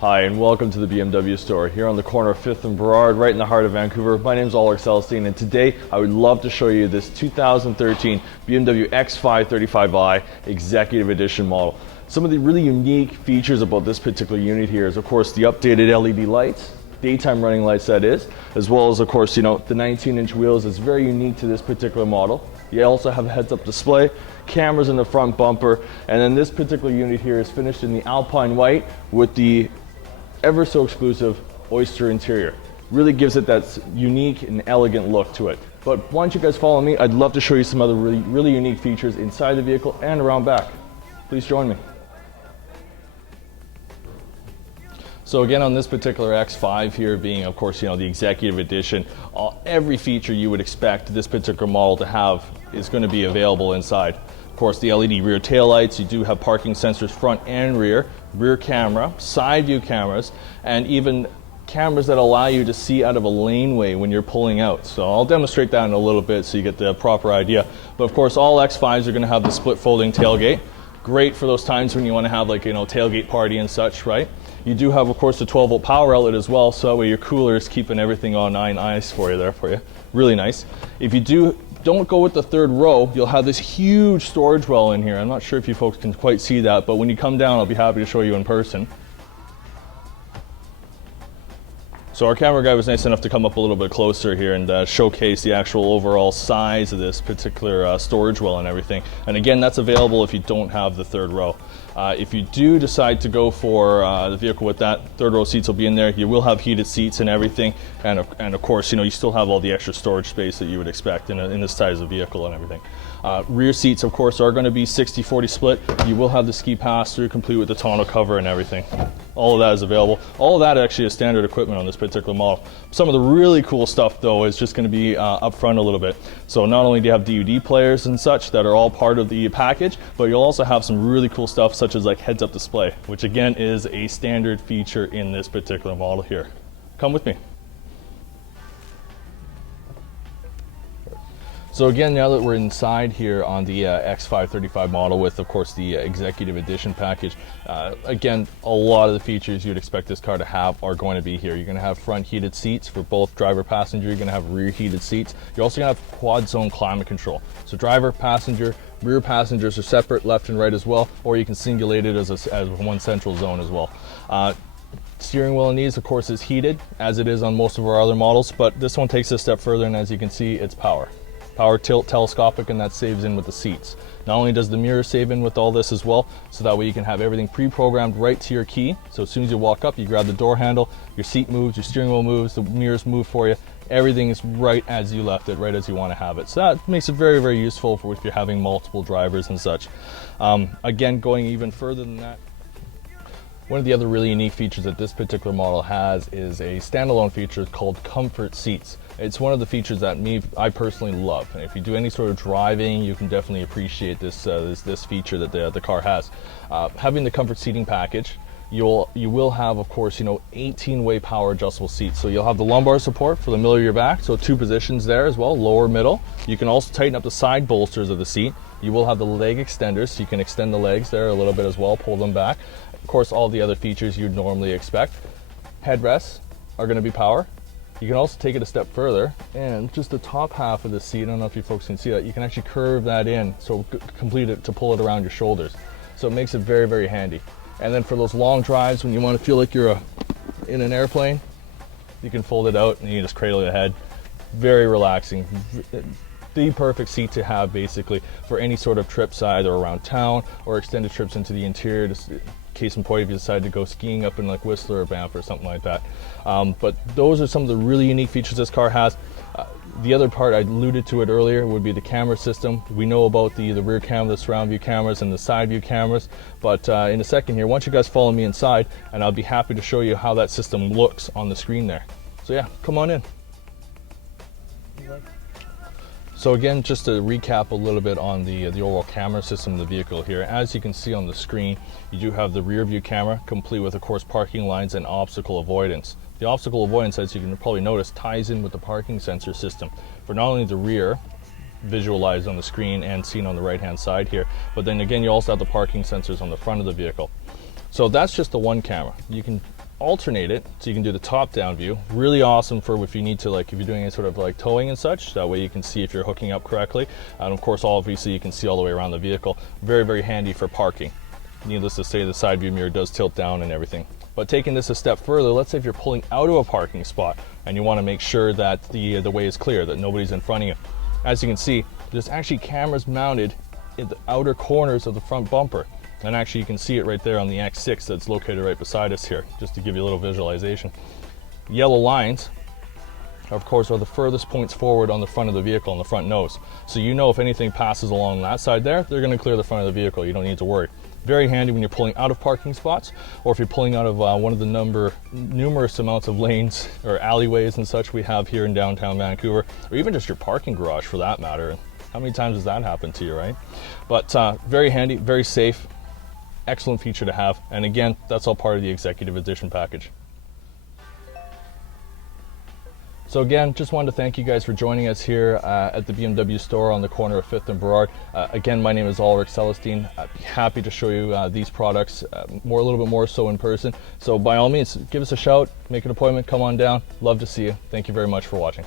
Hi, and welcome to the BMW Store here on the corner of 5th and Burrard, right in the heart of Vancouver. My name is Alrick, and today I would love to show you this 2013 BMW X5 35i Executive Edition model. Some of the really unique features about this particular unit here is, of course, the updated LED lights, daytime running lights that is, as well as, of course, the 19-inch wheels is very unique to this particular model. You also have a heads-up display, cameras in the front bumper, and then this particular unit here is finished in the Alpine white with the ever so exclusive oyster interior. Really gives it that unique and elegant look to it. But why don't you guys follow me? I'd love to show you some other really unique features inside the vehicle and around back. Please join me. So again, on this particular X5 here being, of course, the Executive Edition, every feature you would expect this particular model to have is going to be available inside. Of course, the LED rear taillights, you do have parking sensors front and rear camera, side view cameras, and even cameras that allow you to see out of a laneway when you're pulling out. So I'll demonstrate that in a little bit so you get the proper idea. But of course, all X5s are going to have the split folding tailgate. Great for those times when you want to have tailgate party and such, right? You do have, of course, the 12-volt power outlet as well, so that way your cooler is keeping everything on ice for you. Really nice. If you don't go with the third row, you'll have this huge storage well in here. I'm not sure if you folks can quite see that, but when you come down, I'll be happy to show you in person. So our camera guy was nice enough to come up a little bit closer here and showcase the actual overall size of this particular storage well and everything. And again, that's available if you don't have the third row. If you do decide to go for the vehicle with that, third row seats will be in there. You will have heated seats and everything. And of course, you still have all the extra storage space that you would expect in this size of vehicle and everything. Rear seats, of course, are going to be 60-40 split. You will have the ski pass-through complete with the tonneau cover and everything. All of that is available. All of that actually is standard equipment on this particular model. Some of the really cool stuff, though, is just going to be up front a little bit. So not only do you have DVD players and such that are all part of the package, but you'll also have some really cool stuff such as like heads-up display, which again is a standard feature in this particular model here. Come with me. So again, now that we're inside here on the X5 35 model with, of course, the Executive Edition package, again, a lot of the features you'd expect this car to have are going to be here. You're going to have front heated seats for both driver, passenger. You're going to have rear heated seats. You're also going to have quad zone climate control. So driver, passenger, rear passengers are separate, left and right as well, or you can singulate it as one central zone as well. Steering wheel in these, of course, is heated, as it is on most of our other models, but this one takes it a step further, and as you can see, it's power tilt telescopic, and that saves in with the seats. Not only does the mirror save in with all this as well, so that way you can have everything pre-programmed right to your key. So as soon as you walk up, you grab the door handle, your seat moves, your steering wheel moves, the mirrors move for you. Everything is right as you left it, right as you want to have it. So that makes it very, very useful for if you're having multiple drivers and such. Again, going even further than that, one of the other really unique features that this particular model has is a standalone feature called comfort seats. It's one of the features that I personally love. And if you do any sort of driving, you can definitely appreciate this feature that the car has. Having the comfort seating package, you will have, of course, 18-way power adjustable seats. So you'll have the lumbar support for the middle of your back, so 2 positions there as well, lower, middle. You can also tighten up the side bolsters of the seat. You will have the leg extenders, so you can extend the legs there a little bit as well, pull them back. Of course, all the other features you'd normally expect. Headrests are going to be power. You can also take it a step further, and just the top half of the seat, I don't know if you folks can see that, you can actually curve that in, so complete it to pull it around your shoulders. So it makes it very, very handy. And then for those long drives, when you want to feel like you're in an airplane, you can fold it out and you just cradle your head. Very relaxing. The perfect seat to have basically for any sort of trips either around town or extended trips into the interior. Just case in point, if you decide to go skiing up in like Whistler or Banff or something like that. But those are some of the really unique features this car has. The other part, I alluded to it earlier, would be the camera system. We know about the rear camera, the surround view cameras, and the side view cameras. But in a second here, why don't you guys follow me inside, and I'll be happy to show you how that system looks on the screen there. So yeah, come on in. So again, just to recap a little bit on the overall camera system of the vehicle here, as you can see on the screen, you do have the rear view camera, complete with, of course, parking lines and obstacle avoidance. The obstacle avoidance, as you can probably notice, ties in with the parking sensor system for not only the rear, visualized on the screen and seen on the right-hand side here, but then again, you also have the parking sensors on the front of the vehicle. So that's just the one camera. You can alternate it so you can do the top down view. Really awesome for if you need to, like if you're doing any sort of like towing and such, that way you can see if you're hooking up correctly. And of course, obviously you can see all the way around the vehicle. Very, very handy for parking. Needless to say, the side view mirror does tilt down and everything. But taking this a step further, let's say if you're pulling out of a parking spot and you want to make sure that the way is clear, that nobody's in front of you. As you can see, there's actually cameras mounted in the outer corners of the front bumper. And actually you can see it right there on the X6 that's located right beside us here, just to give you a little visualization. Yellow lines, of course, are the furthest points forward on the front of the vehicle, on the front nose. So you know if anything passes along that side there, they're going to clear the front of the vehicle. You don't need to worry. Very handy when you're pulling out of parking spots, or if you're pulling out of one of the numerous amounts of lanes or alleyways and such we have here in downtown Vancouver, or even just your parking garage for that matter. How many times has that happened to you, right? But very handy, very safe. Excellent feature to have, and again, that's all part of the executive edition package. So again, just wanted to thank you guys for joining us here at the BMW store on the corner of 5th and Burrard. Again, my name is Alrick Celestine. I'd be happy to show you these products a little bit more so in person. So by all means, give us a shout, make an appointment, come on down. Love to see you. Thank you very much for watching.